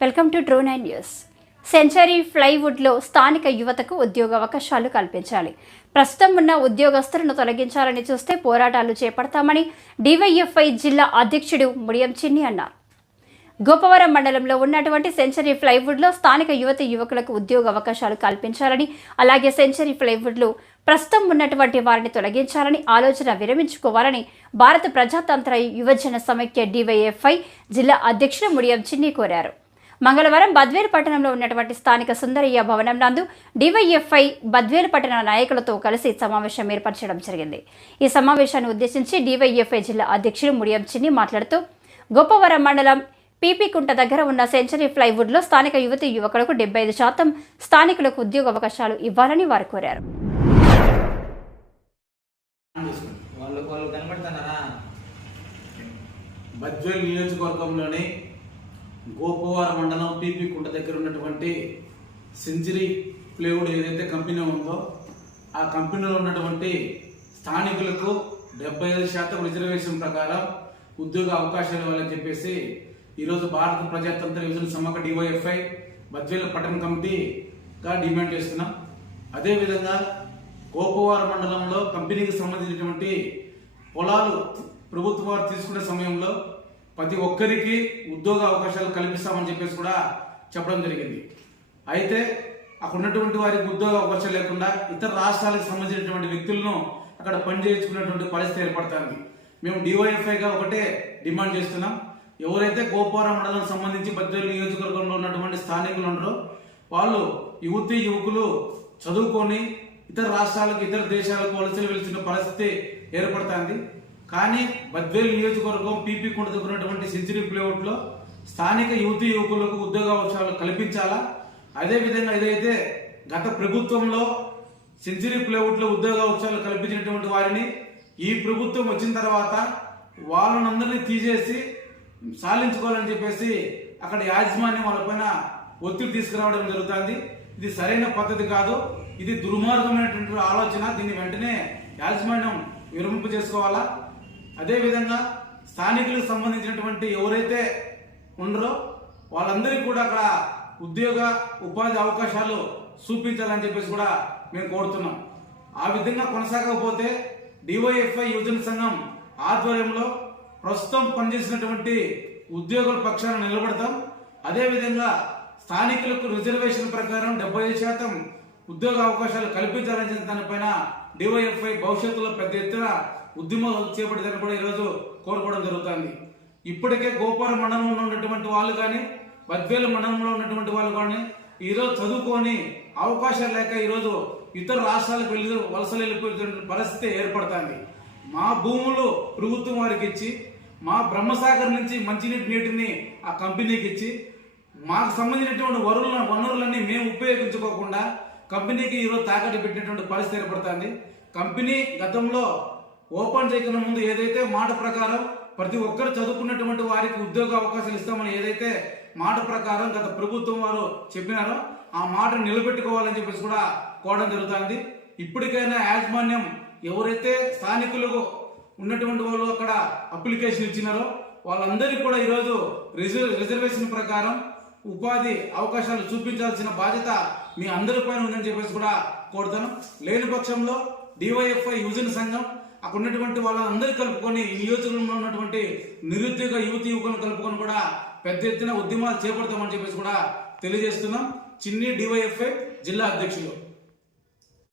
Welcome to true nine news. Century ఫ్లైవుడ్లో స్థానిక యువతకు ఉద్యోగ అవకాశాలు కల్పించాలి. ప్రస్తుతం ఉన్న ఉద్యోగస్తులను తొలగించాలని చూస్తే పోరాటాలు చేపడతామని డివైఎఫ్ఐ జిల్లా అధ్యక్షుడు ముడియం చిన్ని అన్నారు. గోపవరం మండలంలో ఉన్నటువంటి సెంచరీ ఫ్లైవుడ్లో స్థానిక యువతి యువకులకు ఉద్యోగ అవకాశాలు కల్పించాలని అలాగే సెంచరీ ఫ్లైవుడ్లో ప్రస్తుతం ఉన్నటువంటి వారిని తొలగించాలని ఆలోచన విరమించుకోవాలని భారత ప్రజాతంత్ర యువజన సమైక్య డివైఎఫ్ఐ జిల్లా అధ్యక్షుడు ముడియం చిన్ని కోరారు. మంగళవారం బద్వేలు పట్టణంలో ఉన్నటువంటి స్థానిక సుందరయ్య భవనం నందు డివైఎఫ్ఐ బద్వేలు పట్టణ నాయకులతో కలిసి సమావేశం ఏర్పరచడం జరిగింది. ఈ సమావేశాన్ని ఉద్దేశించి డివైఎఫ్ఐ జిల్లా అధ్యక్షుడు ముడియం చిన్ని మాట్లాడుతూ గొప్పవరం మండలం పీపీకుంట దగ్గర ఉన్న సెంచరీ ఫ్లైవుడ్లో స్థానిక యువతి యువకులకు డెబ్బై ఐదు శాతం స్థానికులకు ఉద్యోగ అవకాశాలు ఇవ్వాలని వారు కోరారు. నియోజకవర్గంలోని గోపవార మండలం పీపీ కుంట దగ్గర ఉన్నటువంటి సెంచరీ ప్లేవుడ్ ఏదైతే కంపెనీ ఉందో ఆ కంపెనీలో ఉన్నటువంటి స్థానికులకు డెబ్బై ఐదు శాతం రిజర్వేషన్ ప్రకారం ఉద్యోగ అవకాశాలు ఇవ్వాలని చెప్పేసి ఈరోజు భారత ప్రజాతంత్ర యువజన సమ్మక డివైఎఫ్ఐ బద్వేల పట్టణ కమిటీగా డిమాండ్ చేస్తున్నాం. అదేవిధంగా గోపవార మండలంలో కంపెనీకి సంబంధించినటువంటి పొలాలు ప్రభుత్వాలు తీసుకునే సమయంలో ప్రతి ఒక్కరికి ఉద్యోగ అవకాశాలు కల్పిస్తామని చెప్పేసి కూడా చెప్పడం జరిగింది. అయితే అక్కడ ఉన్నటువంటి వారికి ఉద్యోగ అవకాశాలు లేకుండా ఇతర రాష్ట్రాలకు సంబంధించినటువంటి వ్యక్తులను అక్కడ పనిచేయించుకునేటువంటి పరిస్థితి ఏర్పడుతుంది. మేము డివైఎఫ్ఐగా ఒకటే డిమాండ్ చేస్తున్నాం. ఎవరైతే గోపారం మండలం సంబంధించి పద్దెనిమిది నియోజకవర్గంలో ఉన్నటువంటి స్థానికులు ఉన్నారో వాళ్ళు యువతి యువకులు చదువుకొని ఇతర రాష్ట్రాలకు ఇతర దేశాలకు వలసలు వెళ్తున్న పరిస్థితి ఏర్పడుతుంది. కానీ బద్వేలు నియోజకవర్గం పీపీ కుంట దగ్గర ఉన్నటువంటి సెంచరీ ప్లేఅవుట్లో స్థానిక యువతి యువకులకు ఉద్యోగ అవకాశాలు కల్పించాలా? అదే విధంగా ఏదైతే గత ప్రభుత్వంలో సెంచరీ ప్లేఅవుట్లో ఉద్యోగ అవకాశాలు కల్పించినటువంటి వారిని ఈ ప్రభుత్వం వచ్చిన తర్వాత వాళ్ళనందరినీ తీసేసి సాధించుకోవాలని చెప్పేసి అక్కడ యాజమాన్యం వాళ్ళపైన ఒత్తిడి తీసుకురావడం జరుగుతుంది. ఇది సరైన పద్ధతి కాదు. ఇది దుర్మార్గమైనటువంటి ఆలోచన. దీన్ని వెంటనే యాజమాన్యం విరమింపు చేసుకోవాలా? అదేవిధంగా స్థానికులకు సంబంధించినటువంటి ఎవరైతే ఉండరో వాళ్ళందరికీ కూడా అక్కడ ఉద్యోగ ఉపాధి అవకాశాలు చూపించాలని చెప్పేసి కూడా మేము కోరుతున్నాం. ఆ విధంగా కొనసాగకపోతే డివైఎఫ్ఐ యువజన సంఘం ఆధ్వర్యంలో ప్రస్తుతం పనిచేసినటువంటి ఉద్యోగుల పక్షాన నిలబడతాం. అదేవిధంగా స్థానికులకు రిజర్వేషన్ ప్రకారం డెబ్బై శాతం ఉద్యోగ అవకాశాలు కల్పించాలని చెప్పిన దానిపైన డివైఎఫ్ఐ భవిష్యత్తులో పెద్ద ఎత్తున ఉద్యమాలు చేపట్టేదని కూడా ఈరోజు కోరుకోవడం జరుగుతుంది. ఇప్పటికే గోపాల మండలంలో ఉన్నటువంటి వాళ్ళు కానీ బద్వేల మండలంలో ఉన్నటువంటి వాళ్ళు కానీ ఈరోజు చదువుకొని అవకాశాలు లేక ఈరోజు ఇతర రాష్ట్రాలకు వెళ్ళి వలసలు వెళ్ళిపోతున్న పరిస్థితి ఏర్పడుతుంది. మా భూములు ప్రభుత్వం వారికి ఇచ్చి మా బ్రహ్మసాగర్ నుంచి మంచినీటి నీటిని ఆ కంపెనీకి ఇచ్చి మాకు సంబంధించినటువంటి వరుల వనరులన్నీ మేము ఉపయోగించుకోకుండా కంపెనీకి ఈరోజు తాకట్టు పెట్టినటువంటి పరిస్థితి ఏర్పడుతుంది. కంపెనీ గతంలో ఓపెన్ చేయకుండా ముందు ఏదైతే మాట ప్రకారం ప్రతి ఒక్కరు చదువుకున్నటువంటి వారికి ఉద్యోగ అవకాశాలు ఇస్తామని ఏదైతే మాట ప్రకారం గత ప్రభుత్వం వారు చెప్పినారో ఆ మాట నిలబెట్టుకోవాలని చెప్పేసి కూడా కోవడం జరుగుతుంది. ఇప్పటికైనా యాజమాన్యం ఎవరైతే స్థానికులకు ఉన్నటువంటి వాళ్ళు అక్కడ అప్లికేషన్ ఇచ్చినారో వాళ్ళందరికీ కూడా ఈరోజు రిజర్వ్ రిజర్వేషన్ ప్రకారం ఉపాధి అవకాశాలు చూపించాల్సిన బాధ్యత మీ అందరి పైన ఉందని చెప్పేసి కూడా కోరుతాను లేని పక్షంలో డివైఎఫ్ఐ యువజన సంఘం అక్కడ ఉన్నటువంటి వాళ్ళందరూ కలుపుకొని ఈ నియోజకవర్గంలో ఉన్నటువంటి నిరుద్యోగ యువతి యువకులను కలుపుకొని కూడా పెద్ద ఎత్తున ఉద్యమాలు చేపడతామని చెప్పేసి కూడా తెలియజేస్తున్నాం. చిన్ని డివైఎఫ్ఐ జిల్లా అధ్యక్షులు.